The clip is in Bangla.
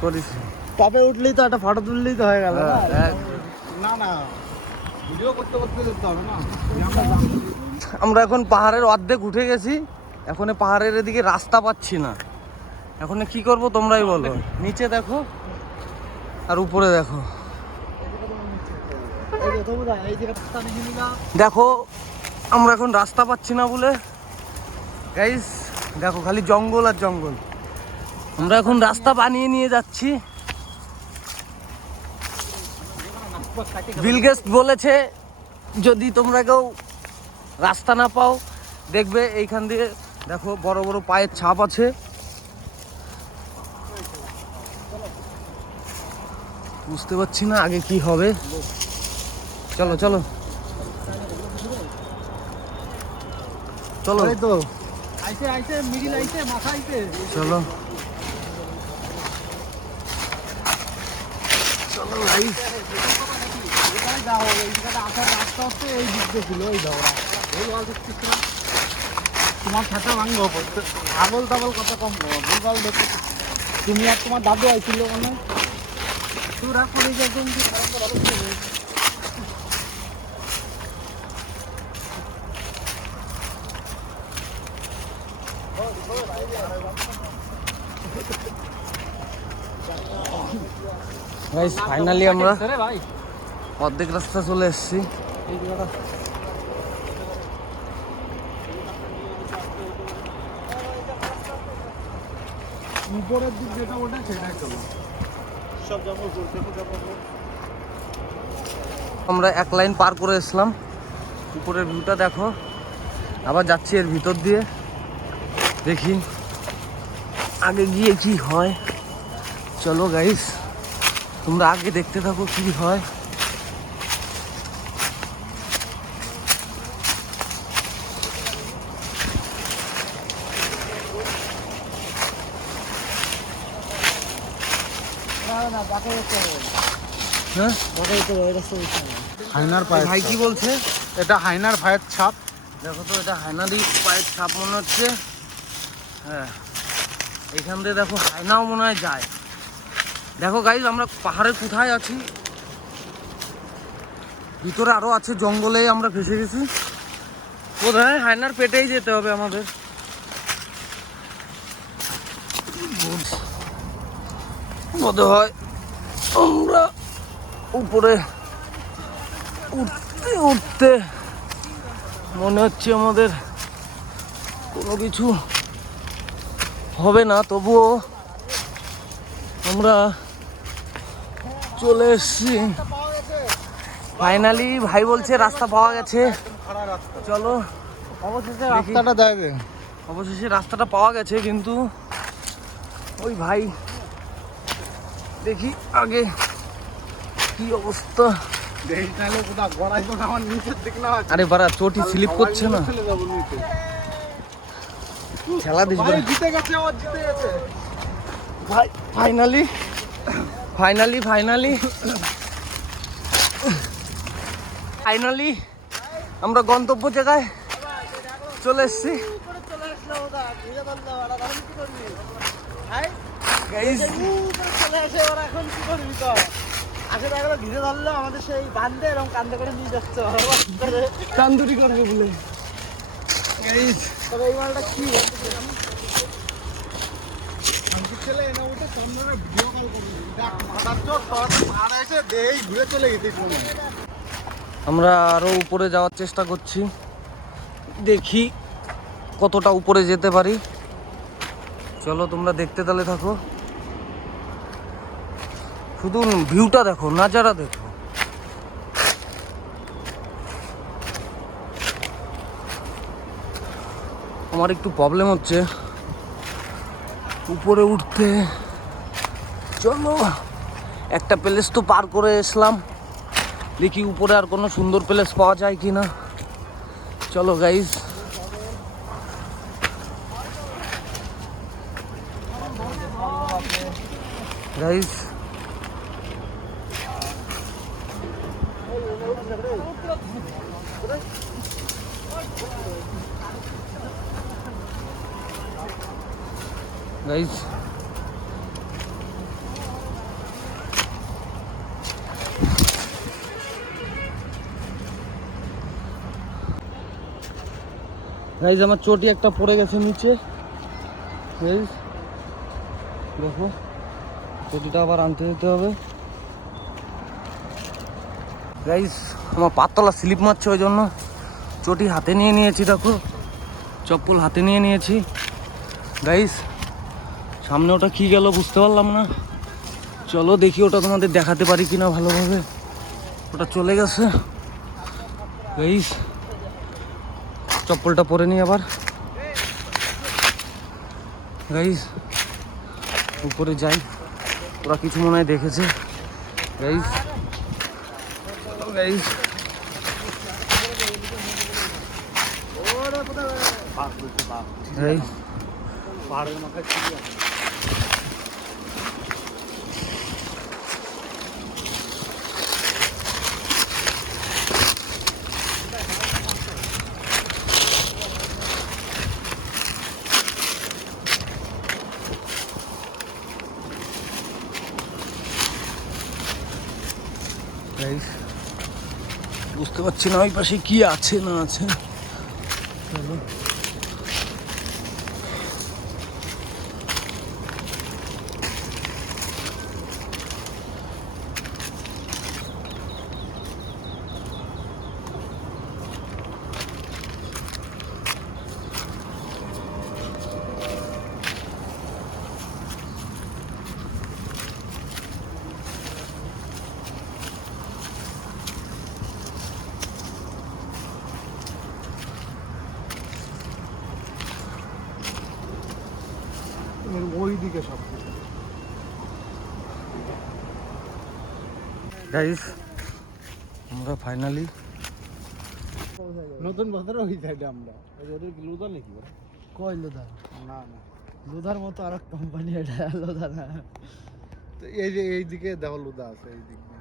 করিস টপে উঠলেই তো একটা ফটো তুললেই তো হয়ে গেল। না না, ভিডিও করতে করতে যেতে হবে না। আমরা এখন পাহাড়ের অর্ধেক উঠে গেছি, এখন পাহাড়ের এদিকে রাস্তা পাচ্ছি না। এখন কি করব তোমরাই বলো। নিচে দেখো আর উপরে দেখো, দেখো আমরা এখন রাস্তা পাচ্ছি না বলে গাইস, দেখো খালি জঙ্গল আর জঙ্গল। আমরা এখন রাস্তা বানিয়ে নিয়ে যাচ্ছি। বিল গেটস বলেছে যদি তোমরা কেউ রাস্তা না পাও, দেখবে এইখান দিয়ে দেখো বড় বড় পায়ের ছাপ আছে। বুঝতে পারছি না আগে কি হবে। চলো চলো চলো তো আইছে আইছে মিডিল আইছে মাথা আইছে। চলো চলো ভাই, তোমার ছাতা ভাঙবো, আগল তাবল কত কম ভুলভাল দেখো। তুমি আর তোমার দাদু আইছিল মানে তোরা করে যখন গাইস ফাইনালি আমরা অর্ধেক রাস্তা চলে এসেছি। উপরের দিক যেটা ওটা সেটাই চলো, সব জঙ্গল করতে। আমরা এক লাইন পার করে এসলাম, উপরের ভিউটা দেখো। আবার যাচ্ছি এর ভিতর দিয়ে, দেখি আগে গিয়ে কি হয়। চলো গাইস, তোমরা আগে দেখতে থাকো কি হয়। হ্যাঁ হায়নার পায়ের ভাই কি ছাপ। বলছে? এটা হায়নার পায়ের ছাপ। দেখো তো, এটা হায়নারই পায়ের ছাপ মনে হচ্ছে। হ্যাঁ, এখান দিয়ে দেখো হায়নাও মনে হয় যায়। দেখো গাইজ, আমরা পাহাড়ের কোথায় আছি, ভিতরে আরো আছে জঙ্গলে আমরা ফেসে গেছি। কোথায় হায়নার পেটেই যেতে হবে আমাদের। মনে হয় আমরা উপরে উঠতে উঠতে মনে হচ্ছে আমাদের কোনো কিছু হবে না, তবুও আমরা চলে এসছি ফাইনালি। ভাই বলছে রাস্তা পাওয়া গেছে, চলো অবশেষে রাস্তাটা দেবে। অবশেষে রাস্তাটা পাওয়া গেছে, কিন্তু ওই ভাই দেখি আগে কি অবস্থা। আরে বাড়া, চটি স্লিপ করছে না, খেলা দিস জিতে গেছে, ও জিতে গেছে ভাই। ফাইনালি ফাইনালি ফাইনালি ফাইনালি আমরা গন্তব্য জায়গায় চলে এসেছি। ভিড়ে ধরলো আমাদের সেই বান্ধে এবং কান্দে করে নিয়ে যাচ্ছে তান্দুরি করবে বলে। তবে এই মালটা কি ছেলে এনে উঠে ভিডিও কল করবি, ঘুরে চলে গেছে। আমরা আরো উপরে যাওয়ার চেষ্টা করছি, দেখি কতটা উপরে যেতে পারি। চলো তোমরা দেখতে তাহলে থাকো, শুধু ভিউটা দেখো, নাজারা দেখো। আমার একটু প্রবলেম হচ্ছে উপরে উঠতে। চলো, একটা প্লেস তো পার করে এসলাম, দেখি উপরে আর কোনো সুন্দর প্লেস পাওয়া যায় কি না। চলো গাইজ, গাইজ গাইস গাইস আমার চটি একটা পড়ে গেছে নিচে। গাইস দেখো চটিটা আবার আনতে যেতে হবে। গাইস আমার পাতলা স্লিপ মারছে, ওই জন্য চটি হাতে নিয়ে নিয়েছি। দেখো চপ্পল হাতে নিয়ে নিয়েছি। গাইস সামনে ওটা কি গেল বুঝতে পারলাম না, চলো দেখি ওটা তোমাদের দেখাতে পারি কিনা ভালোভাবে। ওটা চলে গেছে। গাইস চপ্পলটা পরে নিই আবার। গাইস উপরে যাই, ওরা কিছু মনে হয় দেখেছে। গাইস চলো গাইস গাইস পাহাড়ের মাথায় চলে আসে। গাইস বুঝতে পারছি না ওই পাশে কি আছে না আছে। চলো ওই দিকে সব গাইস আমরা ফাইনালি নতুন বছর ওই সাইডে আমরা ওদের লুদার নাকি বলে? কই লোধা? না না, লোধার মতো আর কোম্পানি এটা লোধা না। তো এই যে এই দিকে দেখো লুদা আছে এই দিকে।